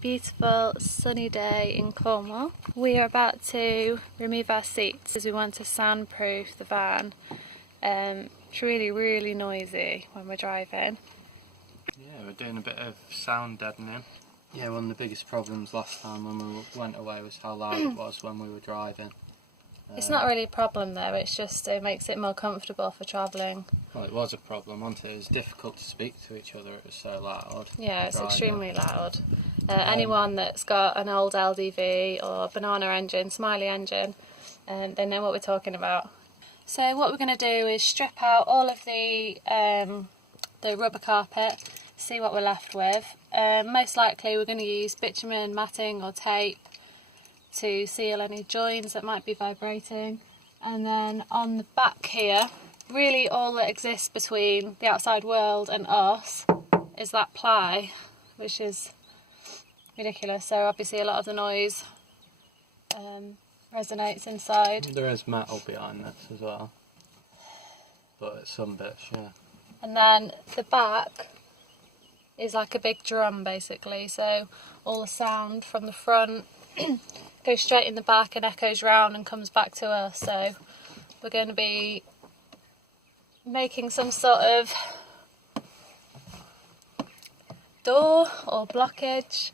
beautiful sunny day in Cornwall. We are about to remove our seats as we want to soundproof the van. It's really noisy when we're driving. Yeah, we're doing a bit of sound deadening. Yeah, one of the biggest problems last time when we went away was how loud it was when we were driving. It's not really a problem though, it's just it makes it more comfortable for travelling. Well, it was a problem, wasn't it? It was difficult to speak to each other, it was so loud. Yeah, it's extremely loud. Anyone that's got an old LDV or banana engine, smiley engine, they know what we're talking about. So what we're going to do is strip out all of the rubber carpet, see what we're left with. Most likely we're going to use bitumen, matting or tape to seal any joins that might be vibrating. And then on the back here, really all that exists between the outside world and us is that ply, which is ridiculous. So obviously a lot of the noise resonates inside. There is metal behind this as well, but at some bits, yeah. And then the back is like a big drum basically, so all the sound from the front goes straight in the back and echoes round and comes back to us. So we're going to be making some sort of door or blockage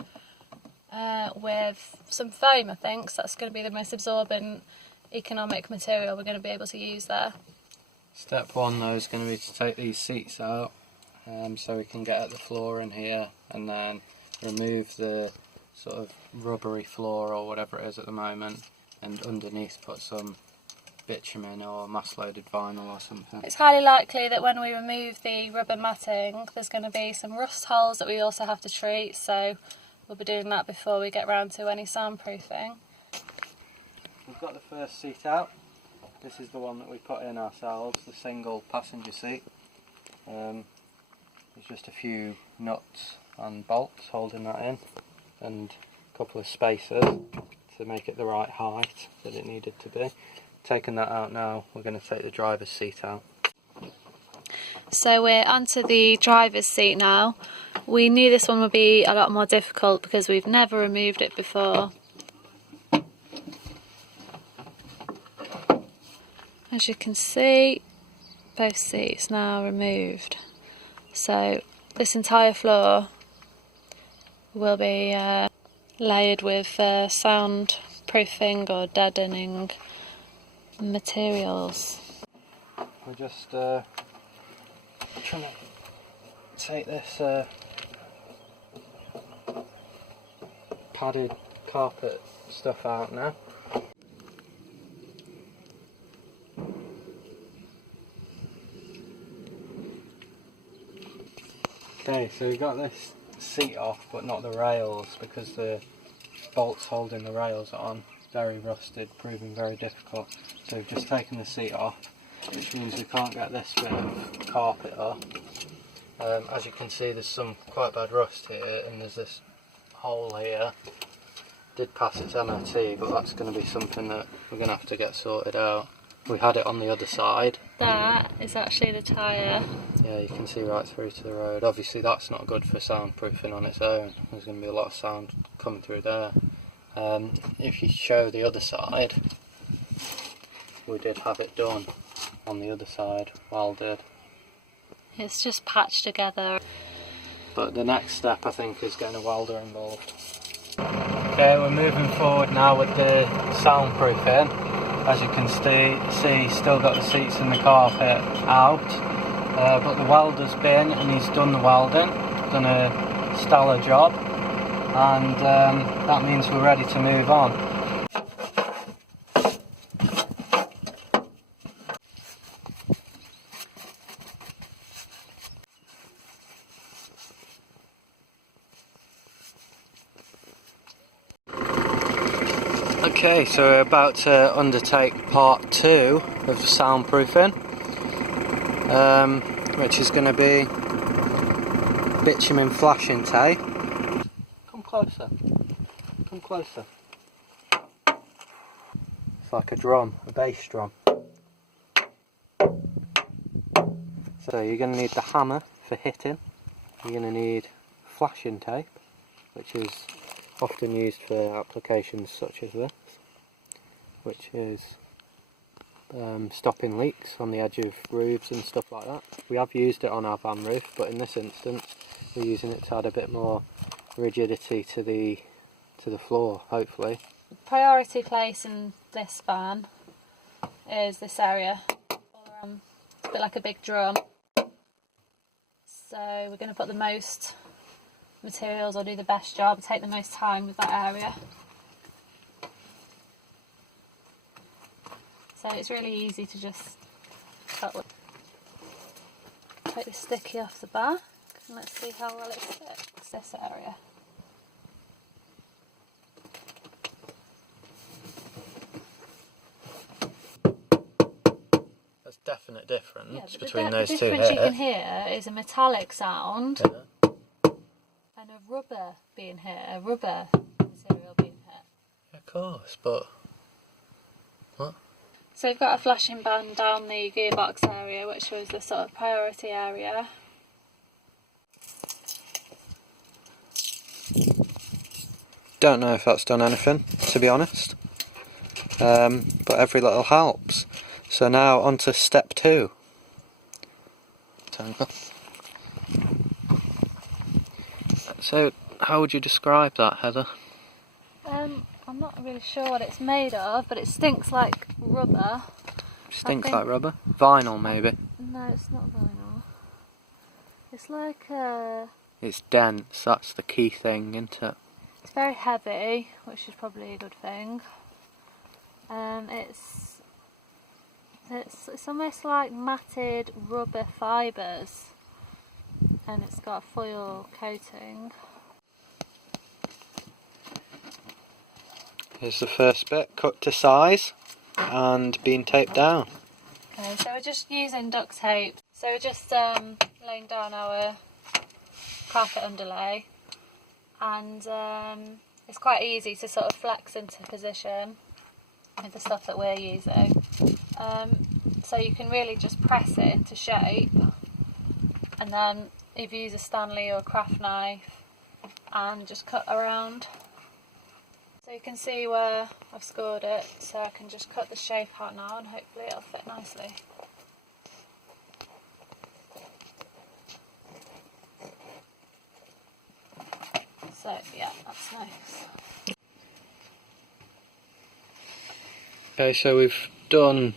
with some foam, I think. So that's going to be the most absorbent, economic material we're going to be able to use there. Step one though is going to be to take these seats out so we can get at the floor in here, and then remove the sort of rubbery floor or whatever it is at the moment, and underneath put some bitumen or mass loaded vinyl or something. It's highly likely that when we remove the rubber matting there's going to be some rust holes that we also have to treat, so we'll be doing that before we get round to any soundproofing. We've got the first seat out. This is the one that we put in ourselves, the single passenger seat. There's just a few nuts and bolts holding that in, and a couple of spacers to make it the right height that it needed to be. Taking that out now, we're going to take the driver's seat out. So we're onto the driver's seat now. We knew this one would be a lot more difficult because we've never removed it before. As you can see, both seats now removed. So this entire floor will be layered with soundproofing or deadening materials. We're just trying to take this padded carpet stuff out now. Okay, so we've got this seat off but not the rails because the bolts holding the rails on, very rusted, proving very difficult. So we've just taken the seat off, which means we can't get this bit of carpet off. As you can see, there's some quite bad rust here, and there's this hole here. Did pass its MOT, but that's going to be something that we're going to have to get sorted out. We had it on the other side. That is actually the tyre. Yeah, you can see right through to the road. Obviously that's not good for soundproofing on its own. There's going to be a lot of sound coming through there. If you show the other side, we did have it done on the other side, welded. It's just patched together. But the next step I think is getting a welder involved. Okay, we're moving forward now with the soundproofing. As you can see, still got the seats and the carpet out, but the welder's been and he's done the welding, done a stellar job, and that means we're ready to move on. Okay, so we're about to undertake part 2 of the soundproofing, which is going to be bitumen flashing tape. Come closer, come closer. It's like a drum, a bass drum. So you're going to need the hammer for hitting, you're going to need flashing tape, which is often used for applications such as this, which is stopping leaks on the edge of roofs and stuff like that. We have used it on our van roof, but in this instance we're using it to add a bit more rigidity to the floor, hopefully. Priority place in this van is this area. It's a bit like a big drum. So we're going to put the most materials or do the best job, take the most time with that area. So it's really easy to just cut with. Take the sticky off the back and let's see how well it fits this area. There's definite difference between those two here. The difference you can hear is a metallic sound and a rubber being here, a rubber material being here. Of course, but what? So we've got a flashing band down the gearbox area, which was the sort of priority area. Don't know if that's done anything, to be honest, but every little helps. So now on to step 2. So how would you describe that, Heather? I'm not really sure what it's made of, but it stinks like rubber. Stinks like rubber? Vinyl, maybe? No, it's not vinyl. It's like It's dense, that's the key thing, isn't it? It's very heavy, which is probably a good thing. It's almost like matted rubber fibres, and it's got a foil coating. Here's the first bit, cut to size and being taped down. Okay, so we're just using duct tape. So we're just laying down our carpet underlay, and it's quite easy to sort of flex into position with the stuff that we're using. So you can really just press it into shape, and then if you use a Stanley or a craft knife and just cut around. So you can see where I've scored it, so I can just cut the shape out now and hopefully it'll fit nicely. So yeah, that's nice. Okay, so we've done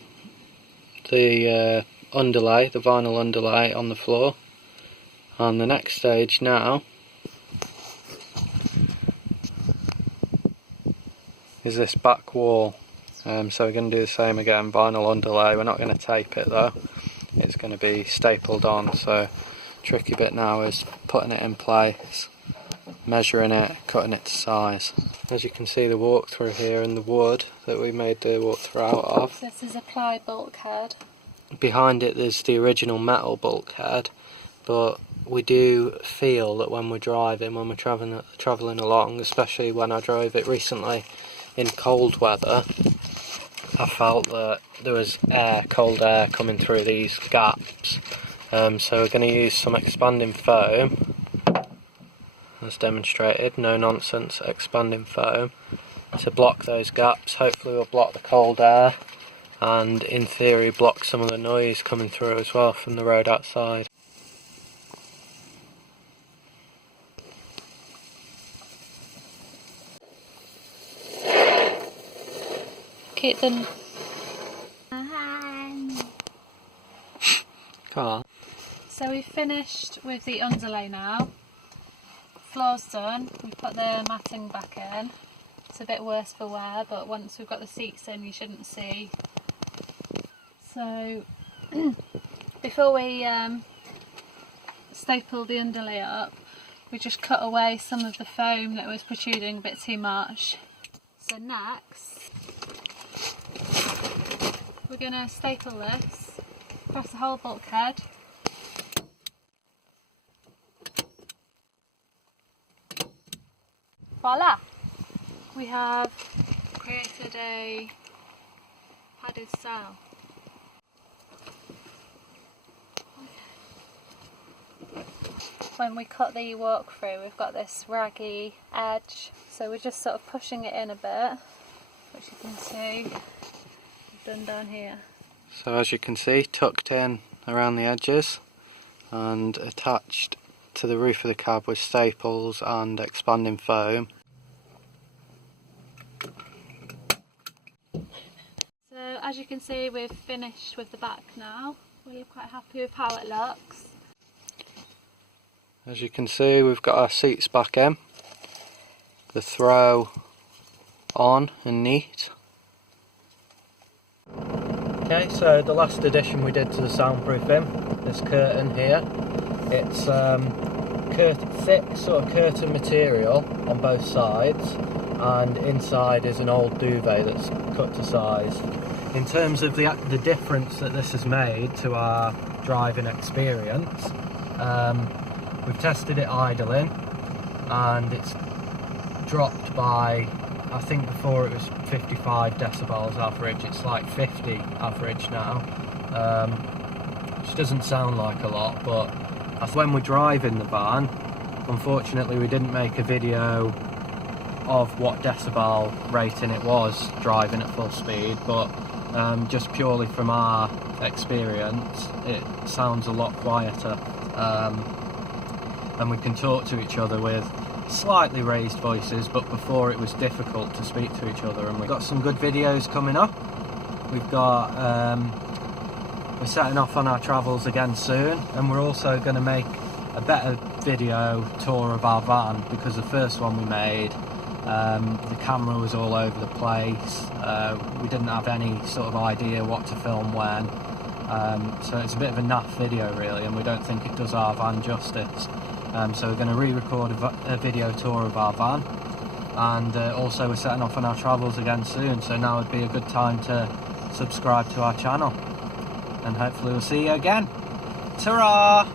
the underlay, the vinyl underlay on the floor, and the next stage now is this back wall. So we're going to do the same again, vinyl underlay. We're not going to tape it though, it's going to be stapled on, so tricky bit now is putting it in place, measuring it, cutting it to size. As you can see, the walkthrough here and the wood that we made the walkthrough out of. This is a ply bulkhead. Behind it there's the original metal bulkhead, but we do feel that when we're driving, when we're travelling along, especially when I drove it recently in cold weather, I felt that there was cold air coming through these gaps. So we're going to use some expanding foam, as demonstrated, no nonsense expanding foam, to block those gaps. Hopefully we'll block the cold air, and in theory block some of the noise coming through as well from the road outside. Keep them. Come on. So we've finished with the underlay now. Floor's done. We've put the matting back in. It's a bit worse for wear, but once we've got the seats in, you shouldn't see. So before we staple the underlay up, we just cut away some of the foam that was protruding a bit too much. So next, we're going to staple this across the whole bulkhead. Voila! We have created a padded cell. When we cut the walkthrough, we've got this raggy edge, so we're just sort of pushing it in a bit, which you can see we've done down here. So as you can see, tucked in around the edges and attached to the roof of the cab with staples and expanding foam. So as you can see, we've finished with the back now. We're quite happy with how it looks. As you can see, we've got our seats back in, the throw on and neat. Okay, so the last addition we did to the soundproofing, this curtain here, it's thick sort of curtain material on both sides, and inside is an old duvet that's cut to size. In terms of the difference that this has made to our driving experience, we've tested it idling and it's dropped by, I think before it was 55 decibels average, it's like 50 average now, which doesn't sound like a lot, but when we're driving the van, unfortunately we didn't make a video of what decibel rating it was driving at full speed, but just purely from our experience it sounds a lot quieter, and we can talk to each other with slightly raised voices, but before it was difficult to speak to each other. And we've got some good videos coming up. We've got we're setting off on our travels again soon, and we're also going to make a better video tour of our van, because the first one we made, the camera was all over the place. We didn't have any sort of idea what to film when, so it's a bit of a naff video really, and we don't think it does our van justice. So we're going to re-record a video tour of our van, and also we're setting off on our travels again soon, so now would be a good time to subscribe to our channel, and hopefully we'll see you again. Ta-ra!